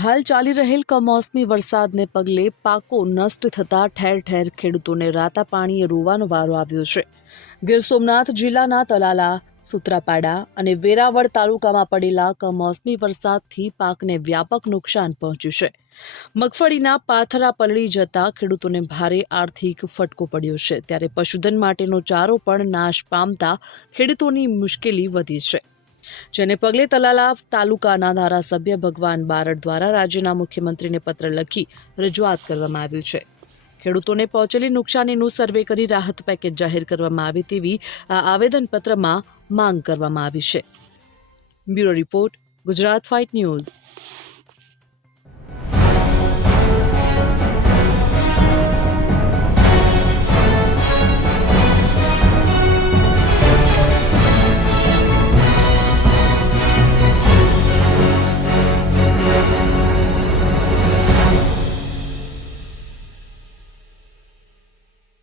હાલ ચાલી રહેલ કમોસમી વરસાદને પગલે પાકો નષ્ટ થતા ઠેર ઠેર ખેડૂતોને રાતા પાણીએ રોવાનો વારો આવ્યો છે. ગીર સોમનાથ જિલ્લાના તલાલા, સુત્રાપાડા અને વેરાવળ તાલુકામાં પડેલા કમોસમી વરસાદથી પાકને વ્યાપક નુકસાન પહોંચ્યું છે. મગફળીના પાથરા પલળી જતા ખેડૂતોને ભારે આર્થિક ફટકો પડ્યો છે, ત્યારે પશુધન માટેનો ચારો પણ નાશ પામતા ખેડૂતોની મુશ્કેલી વધી છે. જેને પગલે તલાલા તાલુકાના ધારાસભ્ય ભગવાન બારડ દ્વારા રાજ્યના મુખ્યમંત્રીને પત્ર લખી રજૂઆત કરવામાં આવ્યું છે. ખેડૂતોને પહોંચેલી નુકસાનીનું સર્વે કરી રાહત પેકેજ જાહેર કરવામાં આવે તેવી આ આવેદનપત્રમાં માંગ કરવામાં આવી છે. Bureau report, Gujarat fight news.